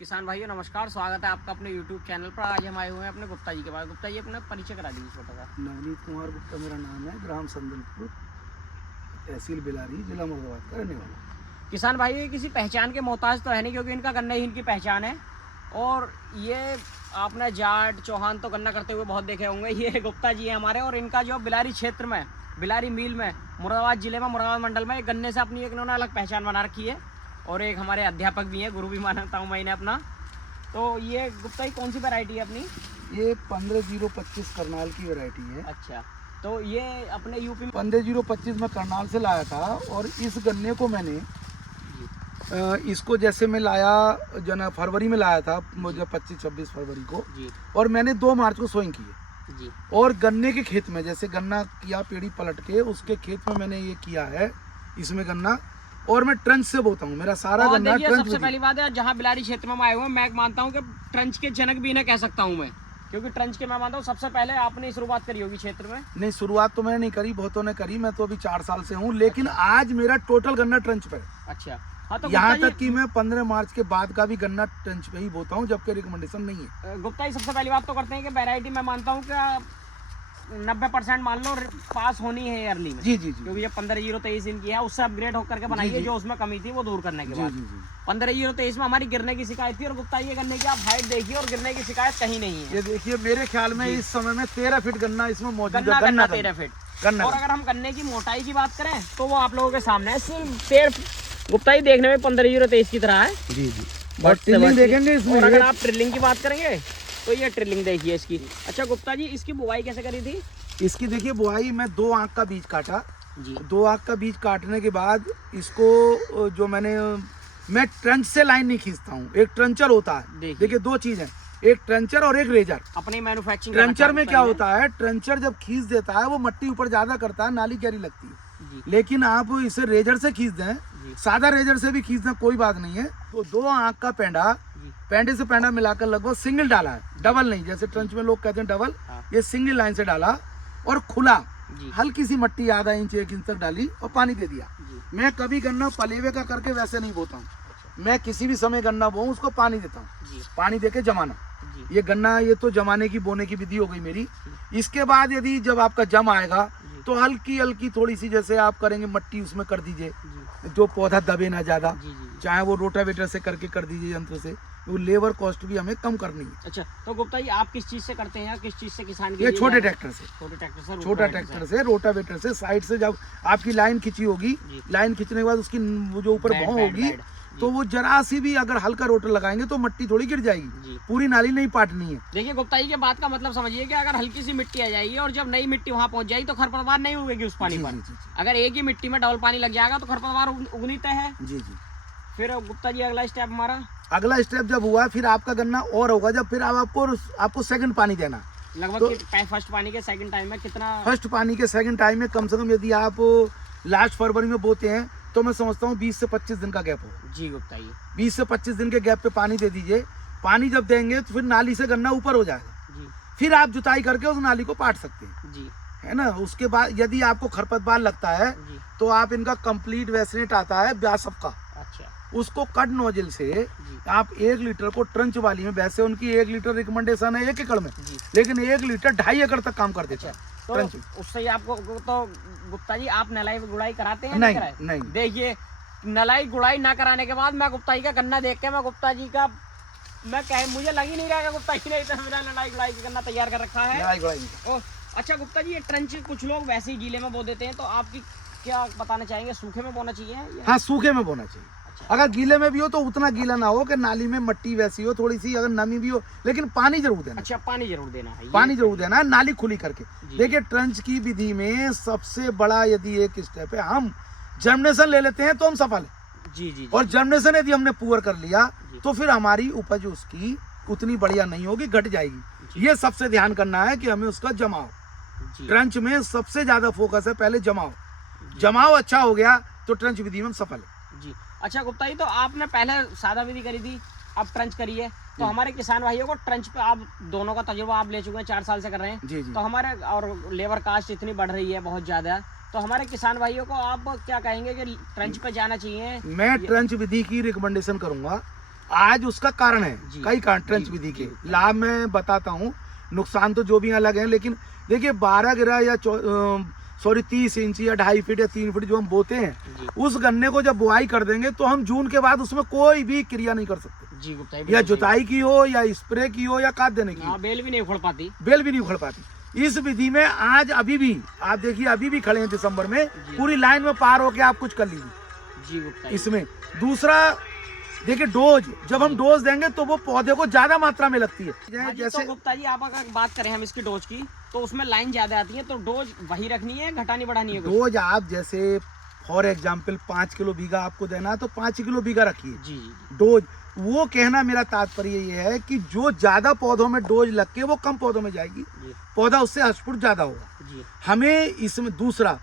किसान भाइयों नमस्कार, स्वागत है आपका अपने YouTube चैनल पर। आज हम आए हुए हैं अपने गुप्ता जी के पास। गुप्ता जी अपना परिचय करा दीजिए छोटा सा। नवनीत कुमार गुप्ता मेरा नाम है, ग्राम संदलपुर, तहसील बिलारी, जिला मुरादाबाद का रहने वाला। किसान भाइयों ये किसी पहचान के मोहताज तो है नहीं, क्योंकि इनका गन्ना ही इनकी पहचान है। और ये आपने जाट चौहान तो गन्ना करते हुए बहुत देखे होंगे। ये गुप्ता जी हैं हमारे, और इनका जो बिलारी क्षेत्र में, बिलारी मील में, मुरादाबाद जिले में, मुरादाबाद मंडल में एक गन्ने से अपनी एक इन्होंने अलग पहचान बना रखी है। और एक हमारे अध्यापक भी हैं, गुरु भी मानता हूँ मैं इन्हें अपना। तो ये गुप्ता जी कौन सी वैरायटी है अपनी? ये 15025 करनाल की वैरायटी है। अच्छा, तो ये अपने यूपी में 15025 में करनाल से लाया था। और इस गन्ने को मैंने इसको जैसे मैं लाया जना फरवरी में लाया था, मुझे 25-26 फरवरी को जी और मैंने 2 मार्च को सोइंग किए। जी और गन्ने के खेत में जैसे गन्ना किया पेड़ी पलट के, उसके खेत में मैंने ये किया है इसमें गन्ना। और मैं ट्रंच से बोता हूँ, मेरा सारा और गन्ना देखिए ट्रंच सबसे पहली बात है, जहाँ बिलारी क्षेत्र में आए हुए हैं, मैं मानता हूँ कि ट्रंच के जनक भी इन्हें कह सकता हूँ मैं, क्योंकि ट्रंच के मैं मानता हूँ सबसे पहले आपने शुरुआत करी होगी क्षेत्र में। नहीं, शुरुआत तो मैंने नहीं करी, बहुतों ने करी, मैं तो अभी 4 साल से हूँ। लेकिन आज मेरा टोटल गन्ना ट्रंच पे है। अच्छा, हाँ तो यहाँ गुप्ता तक कि मैं 15 मार्च के बाद का भी गन्ना ट्रंच पे ही बोता हूँ, जबकि रिकमेंडेशन नहीं है। गुप्ता जी सबसे पहली बात तो करते हैं कि वैरायटी मैं मानता हूँ कि 90% मान लो पास होनी है अर्ली में। जी जी जी क्योंकि ये 15-0-23 इनकी है, उससे अपग्रेड होकर के बनाई है, जो उसमें कमी थी वो दूर करने के जी बाद। जी जी 15-0-23 में हमारी गिरने की शिकायत थी। और गुप्ता ये गन्ने की आप हाइट देखिए, और गिरने की शिकायत कहीं नहीं है। ये देखिए, मेरे ख्याल में इस समय में 13 फीट गन्ना इसमें मौजूद है। गन्ना 13 फीट। गन्ना और अगर हम गन्ने की मोटाई की बात करें तो वो आप लोगों के सामने है। सिर्फ पेड़ गुप्ता जी देखने में 15-0-23 की तरह है। जी जी। और ट्रिलिंग देखेंगे इसमें। और अगर आप ट्रिलिंग की बात करेंगे तो ये ट्रिलिंग देखिए इसकी। अच्छा गुप्ता जी, इसकी बुवाई कैसे करी थी? इसकी देखिए बुआई, मैं 2 आंख का बीज काटा जी। 2 आंख का बीज काटने के बाद इसको जो मैं ट्रंच से लाइन नहीं खींचता हूँ, एक ट्रंचर होता है। देखिए 2 चीज है, एक ट्रंचर और एक रेजर। अपनी मैन्युफैक्चरिंग ट्रंचर में क्या होता है, ट्रंचर जब खींच देता है वो मट्टी ऊपर ज्यादा करता है, नाली गहरी लगती है। जी। लेकिन आप इसे रेजर से खींच दें, सादा रेजर से भी खींच दें, कोई बात नहीं है। तो 2 आंख का पेंडा, पेंडे से पेंडा मिलाकर लगभग सिंगल डाला है, डबल नहीं, जैसे ट्रंच में लोग कहते हैं डबल। ये सिंगल लाइन से डाला और खुला, हल्की सी मट्टी आधा इंच 1 इंच तक डाली और पानी दे दिया। मैं कभी गन्ना पलेवे का करके वैसे नहीं बोता हूँ। मैं किसी भी समय गन्ना बोऊं उसको पानी देता हूँ, पानी देके जमाना। ये गन्ना, ये तो जमाने की बोने की विधि हो गई मेरी। इसके बाद यदि जब आपका जम आएगा तो हल्की हल्की थोड़ी सी जैसे आप करेंगे मट्टी उसमें कर दीजिए, जो पौधा दबे ना ज्यादा। चाहे वो रोटावेटर से करके कर दीजिए, यंत्र से। वो लेबर कॉस्ट भी हमें कम करनी है। अच्छा, तो गुप्ता जी आप किस चीज से करते हैं, किस चीज से किसान के ये लिए छोटे ट्रैक्टर से, छोटा ट्रैक्टर से, रोटावेटर से। साइड से जब आपकी लाइन खिंची होगी, लाइन खींचने के बाद उसकी वो जो ऊपर भौं होगी, तो वो जरा सी भी अगर हल्का रोटर लगाएंगे तो मट्टी थोड़ी गिर जाएगी, पूरी नाली नहीं पाटनी है। देखिए गुप्ता जी के बात का मतलब समझिए कि अगर हल्की सी मिट्टी आ जाएगी और जब नई मिट्टी वहाँ पहुँच जाएगी तो खरपतवार नहीं उगेगी उस पानी पर। अगर एक ही मिट्टी में डबल पानी लग जाएगा तो खरपतवार उगनी तय है। जी जी। फिर गुप्ता जी अगला स्टेप हमारा, अगला स्टेप जब हुआ, फिर आपका गन्ना और होगा जब फिर आपको सेकंड पानी देना। लगभग फर्स्ट पानी के सेकंड टाइम में कितना? फर्स्ट पानी के सेकंड टाइम में कम से कम यदि आप लास्ट फरवरी में बोते हैं तो मैं समझता हूँ 20 से 25 दिन का गैप हो। जी गुप्ता जी, 20 से 25 दिन के गैप पे पानी दे दीजिए। पानी जब देंगे तो फिर नाली से गन्ना ऊपर हो जाएगा जी। फिर आप जुताई करके उस नाली को पाट सकते हैं जी, है ना। उसके बाद यदि आपको खरपतवार लगता है तो आप इनका कंप्लीट वैसनेट आता है ब्यासफ का। अच्छा, उसको कट नोजल से आप 1 लीटर को ट्रंच वाली में, वैसे उनकी 1 लीटर रिकमेंडेशन है 1 एकड़ में, लेकिन 1 लीटर 2.5 एकड़ तक काम कर देता है। तो उससे आपको तो गुप्ता जी आप नलाई गुड़ाई कराते हैं? नहीं। देखिए, नलाई गुड़ाई ना कराने के बाद मैं गुप्ता जी का गन्ना देख के मैं गुप्ता जी का मुझे लग ही नहीं रहा गुप्ता जी ने इतना मेरा नलाई गुड़ाई का गन्ना तैयार कर रखा है। अच्छा गुप्ता जी, ये ट्रंच कुछ लोग वैसे ही गीले में बो देते हैं, तो आपकी क्या बताना चाहेंगे, सूखे में बोना चाहिए? हाँ, सूखे में बोना चाहिए। अगर गीले में भी हो तो उतना गीला ना हो कि नाली में मट्टी वैसी हो, थोड़ी सी अगर नमी भी हो, लेकिन पानी जरूर देना। अच्छा, पानी जरूर देना है, पानी जरूर देना है, नाली खुली करके। देखिए ट्रंच की विधि में सबसे बड़ा यदि एक स्टेप है, हम जर्मिनेशन ले लेते हैं तो हम सफल है। जी। और जर्मिनेशन यदि हमने पुअर कर लिया तो फिर हमारी उपज उसकी उतनी बढ़िया नहीं होगी, घट जाएगी। ये सबसे ध्यान करना है कि हमें उसका जमाव, ट्रंच में सबसे ज्यादा फोकस है पहले जमाव अच्छा हो गया तो ट्रंच विधि में सफल है। जी। अच्छा गुप्ता जी, तो आपने पहले सादा विधि करी थी, अब ट्रंच करी है, तो हमारे किसान भाइयों को ट्रंच पे आप दोनों का तजुर्बा आप ले चुके हैं, 4 साल से कर रहे हैं। जी। तो हमारे और लेबर कास्ट इतनी बढ़ रही है बहुत ज्यादा, तो हमारे किसान भाइयों को आप क्या कहेंगे कि ट्रंच पे जाना चाहिए? मैं ट्रंच विधि की रिकमेंडेशन करूंगा आज उसका कारण है, जी। कई कारण ट्रेंच विधि के लाभ मैं बताता हूँ, नुकसान तो जो भी अलग है, लेकिन देखिए 12 गिरा या 30 इंच या 2.5 फीट या 3 फीट जो हम बोते हैं, जी। उस गन्ने को जब बुआई कर देंगे तो हम जून के बाद उसमें कोई भी क्रिया नहीं कर सकते। जी गुप्ता जी, या बिल्कुल सही जुताई की हो या स्प्रे की हो या खाद देने की बात। हो, हाँ, बेल भी नहीं उखड़ पाती। बेल भी नहीं उखड़ पाती। इस विधि में आज अभी भी आप देखिए, अभी भी खड़े हैं दिसंबर में, पूरी लाइन में पार होके आप कुछ कर लीजिए जी गुप्ता जी। इसमें। दूसरा देखिए डोज, जब हम डोज देंगे तो वो पौधे को ज्यादा मात्रा में लगती है। हाँ जी, जैसे तो गुप्ता जी आप अगर बात करें हम इसकी डोज की, तो उसमें लाइन ज्यादा आती है, तो डोज वही रखनी है, घटानी बढ़ानी है कुछ? डोज आप जैसे फॉर एग्जाम्पल 5 किलो बीघा आपको देना है तो 5 किलो बीघा रखिए जी जी डोज। वो कहना मेरा तात्पर्य ये है कि जो ज्यादा पौधों में डोज लग के वो कम पौधों में जाएगी, जी पौधा उससे हस्फुट ज्यादा होगा। जी। हमें इसमें दूसरा,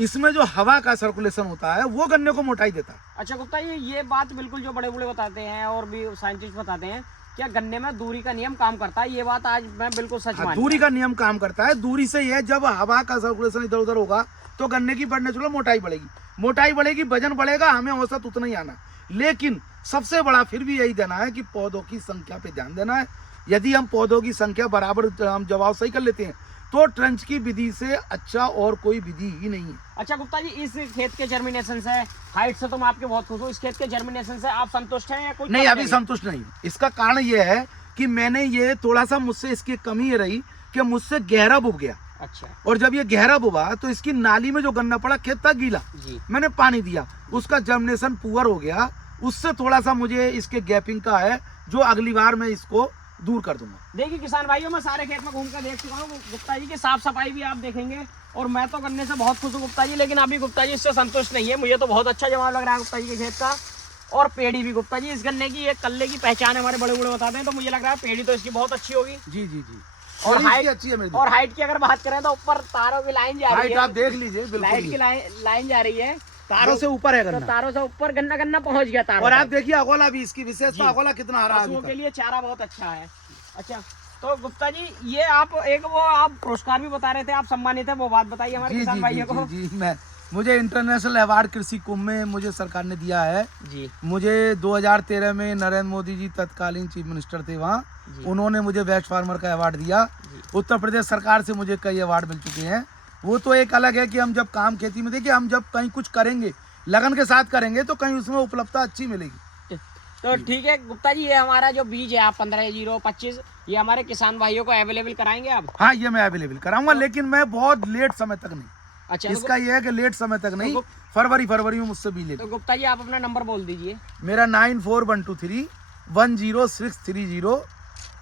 इसमें जो हवा का सर्कुलेशन होता है वो गन्ने को मोटाई देता है। अच्छा गुप्ता जी, ये बात बिल्कुल जो बड़े बूढ़े बताते हैं और भी साइंटिस्ट बताते हैं, क्या गन्ने में दूरी का नियम काम करता है? ये बात आज मैं बिल्कुल सच मान दूरी का नियम काम करता है। दूरी से ये, जब हवा का सर्कुलेशन इधर उधर होगा तो गन्ने की बढ़ने चलो मोटाई बढ़ेगी, मोटाई बढ़ेगी, वजन बढ़ेगा, हमें औसत उतना ही आना। लेकिन सबसे बड़ा फिर भी यही देना है कि पौधों की संख्या पे ध्यान देना है। यदि हम पौधों की संख्या बराबर हम जवाब सही कर लेते हैं तो ट्रंच की विधि से अच्छा और कोई विधि ही नहीं है। अच्छा गुप्ता जी, इस खेत के जर्मिनेशन से, हाइट से तो मैं आपके बहुत खुश हूँ, इस खेत के जर्मिनेशन से आप संतुष्ट हैं या कोई नहीं, कमी अभी संतुष्ट नहीं। इसका कारण ये है कि मैंने ये थोड़ा सा, मुझसे इसकी कमी ये रही कि मुझसे गहरा बुब गया, अच्छा और जब ये गहरा बुबा तो इसकी नाली में जो गन्ना पड़ा, खेत था गीला, जी मैंने पानी दिया, उसका जर्मिनेशन पुअर हो गया। उससे थोड़ा सा मुझे इसके गैपिंग का है, जो अगली बार मैं इसको दूर कर दूंगा। देखिए किसान भाइयों, मैं सारे खेत में घूम कर देख चुका हूँ, गुप्ता जी की साफ सफाई भी आप देखेंगे, और मैं तो गन्ने से बहुत खुश हूँ गुप्ता जी। लेकिन अभी गुप्ता जी इससे संतुष्ट नहीं है, मुझे तो बहुत अच्छा जवाब लग रहा है गुप्ता जी के खेत का। और पेड़ी भी गुप्ता जी, इस गन्ने की एक कल्ले की पहचान हमारे बड़े बूढ़े बताते हैं, तो मुझे लग रहा है पेड़ी तो इसकी बहुत अच्छी होगी। जी जी जी। और इसकी हाइट अच्छी है मेरी। और हाइट की अगर बात करें तो ऊपर तारों की लाइन जा रही हाइट है, आप देख लीजिए, लाइट की बिल्कुल लाइन जा रही है, तारों से ऊपर है तो गन्ना। तारों से ऊपर गन्ना गन्ना पहुंच गया तारों और आप तक। देखिए अगोला भी, इसकी विशेषता जी। अगोला कितना हरा है पशुओं अभी के तक। लिए चारा बहुत अच्छा है। अच्छा, तो गुप्ता जी ये आप एक वो आप पुरस्कार भी बता रहे थे, आप सम्मानित है, वो बात बताइए हमारे जी किसान जी भाइयों को। जी जी। मैं, मुझे इंटरनेशनल अवार्ड कृषि कुंभ में मुझे सरकार ने दिया है। जी मुझे 2013 में नरेंद्र मोदी जी तत्कालीन चीफ मिनिस्टर थे वहाँ, जी। उन्होंने मुझे बेस्ट फार्मर का अवार्ड दिया। जी। उत्तर प्रदेश सरकार से मुझे कई अवार्ड मिल चुके हैं। वो तो एक अलग है कि हम जब काम खेती में, देखिए हम जब कहीं कुछ करेंगे लगन के साथ करेंगे तो कहीं उसमें उपलब्धता अच्छी मिलेगी। तो ठीक है गुप्ता जी, ये हमारा जो बीज है आप 15-0-25 ये हमारे किसान भाइयों को अवेलेबल कराएंगे आप? हाँ, ये मैं अवेलेबल कराऊंगा, लेकिन मैं बहुत लेट समय तक नहीं। अच्छा, इसका ये है कि लेट समय तक नहीं, फरवरी में मुझसे भी ले। तो गुप्ता जी आप अपना नंबर बोल दीजिए। मेरा 9412310630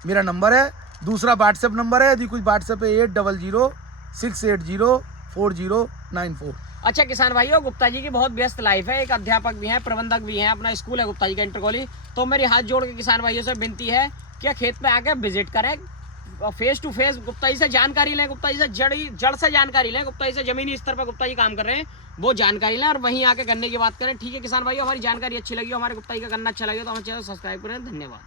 मेरा नंबर है। दूसरा व्हाट्सएप नंबर है, यदि कुछ व्हाट्सएप है 8006804094। अच्छा किसान भाइयों, गुप्ता जी की बहुत व्यस्त लाइफ है, एक अध्यापक भी हैं, प्रबंधक भी हैं, अपना स्कूल है गुप्ता जी का इंटर कॉलेज। तो मेरी हाथ जोड़ के किसान भाइयों से विनती है कि खेत पे आके विजिट करें, face to face Gupta ji से जानकारी लें, गुप्ता जी से जड़ से जानकारी लें, गुप्ता जी से जमीनी स्तर पर गुप्ता जी काम कर रहे हैं वो जानकारी लें, और वहीं आके गन्ने की बात करें। ठीक है किसान भाइयों, हमारी जानकारी अच्छी लगी हो, हमारे गुप्ता जी का गन्ना अच्छा लगे तो हमारे चैनल सब्सक्राइब करें। धन्यवाद।